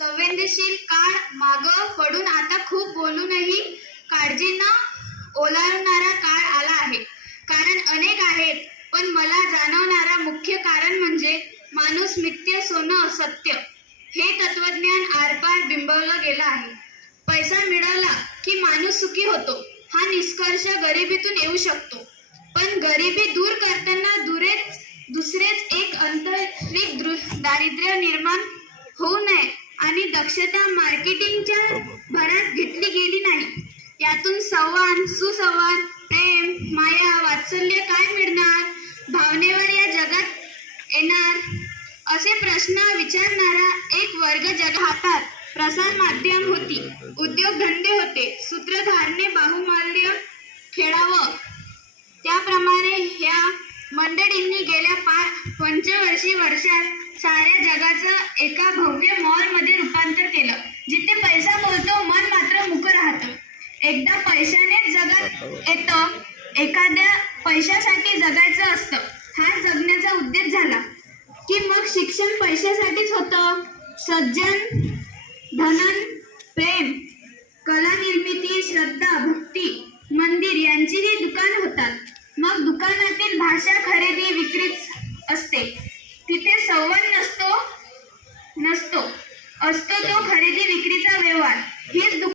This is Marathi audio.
संवेदनशील काळ माग पडून आता खूप बोलूनही काळजी न ओलांडणारा काळ आला आहे. कारण अनेक आहेत पण मला जाणवणारा मुख्य कारण म्हणजे माणूस मिथ्य सोनं सत्य हे तत्वज्ञान आरपार बिंबवलं गेलं आहे. पैसा मिळवला की माणूस सुखी होतो. हा निष्कर्ष गरिबीतून येऊ शकतो. पण गरिबी दूर करताना दुरेच दुसरेच एक आंतरिक दृ- दारिद्र्य निर्माण होऊ नये. आणि दक्षता मार्केटिंगच्या भरात घेतली गेली नाही. यातून संवाद सुसंवाद प्रेम माया वात्सल्य काय मिळणार? भावनेवर या जगात येणार? असे प्रश्न विचारणारा एक वर्ग जग हातात प्रसार माध्यम होती. उद्योगधंदे होते. सूत्रधारने बाहुमाल्य खेळावं. त्याप्रमाणे ह्या मंडळींनी गेल्या पा पंचवर्षी वर्षात साऱ्या जगाचं एका भव्य मॉलमध्ये रूपांतर केलं. जिथे पैसा बोलतो मन मात्र मुक राहतं. एकदा पैशानेच जगात येतं एखाद्या पैशासाठी जगायचं असतं. हा जगण्याचा उद्देश झाला. की मग शिक्षण पैशासाठीच होतं? सज्जन धनन प्रेम कला निर्मिती श्रद्धा भक्ती मंदिर यांचीही दुकान होतात. मग दुकानातील भाषा खरेदी विक्रीच असते. असतो. असतो तो खरेदी विक्रीचा व्यवहार. हीच